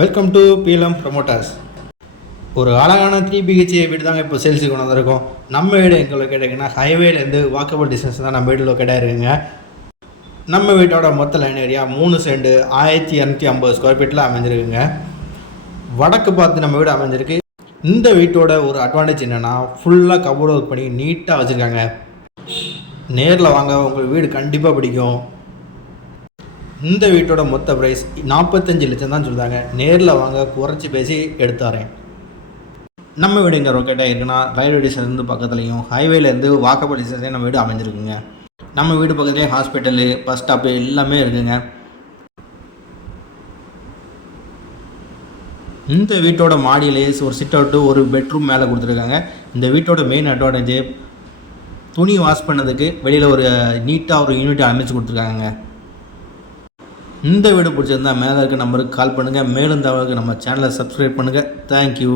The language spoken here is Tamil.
Welcome to BLM promoters. ஒரு அழகான 3 BHK வீடு தாங்க இப்போ சேல்ஸுக்கு கொண்டு வந்திருக்கோம். நம்ம வீடு எங்கே லொக்கேட் ஆகிங்கன்னா ஹைவேலேருந்து வாக்கபிள் டிஸ்டன்ஸ் தான் நம்ம வீடு லொக்கேட் ஆகிருக்குங்க. நம்ம வீட்டோட மொத்த லைன் ஏரியா 3 சென்ட் 1250 ஸ்கொயர் ஃபீட்டில் அமைஞ்சிருக்குங்க. வடக்கு பார்த்து நம்ம வீடு அமைஞ்சிருக்கு. இந்த வீட்டோட ஒரு அட்வான்டேஜ் என்னென்னா ஃபுல்லாக கபோர்டு ஒர்க் பண்ணி நீட்டாக வச்சுருக்காங்க. நேரில் வாங்க, உங்களுக்கு வீடு கண்டிப்பாக பிடிக்கும். இந்த வீட்டோட மொத்த ப்ரைஸ் 45 லட்சம் தான் சொல்கிறாங்க. நேரில் வாங்க, குறைச்சி பேசி எடுத்துறேன். நம்ம வீடு இங்கே லொக்கேட் ஆகிருக்குன்னா ரயில்வே ஸ்டேஷன்லேருந்து பக்கத்துலையும் ஹைவேலேருந்து வாக்கபிள் டிஸ்டன்ஸ்லேயே நம்ம வீடு அமைஞ்சிருக்குங்க. நம்ம வீடு பக்கத்துலேயே ஹாஸ்பிட்டலு, பஸ் ஸ்டாப்பு எல்லாமே இருக்குங்க. இந்த வீட்டோட மாடியிலே ஒரு சிட் அவுட்டு, ஒரு பெட்ரூம் மேலே கொடுத்துருக்காங்க. இந்த வீட்டோட மெயின் அட்வான்டேஜ் துணி வாஷ் பண்ணதுக்கு வெளியில் ஒரு நீட்டாக ஒரு யூனிட் அமைச்சு கொடுத்துருக்காங்க. இந்த வீடியோ பிடிச்சிருந்தா மேலே இருக்க நம்பருக்கு கால் பண்ணுங்கள். மேலும் தகவலுக்கு நம்ம சேனலை சப்ஸ்கிரைப் பண்ணுங்கள். தேங்க்யூ.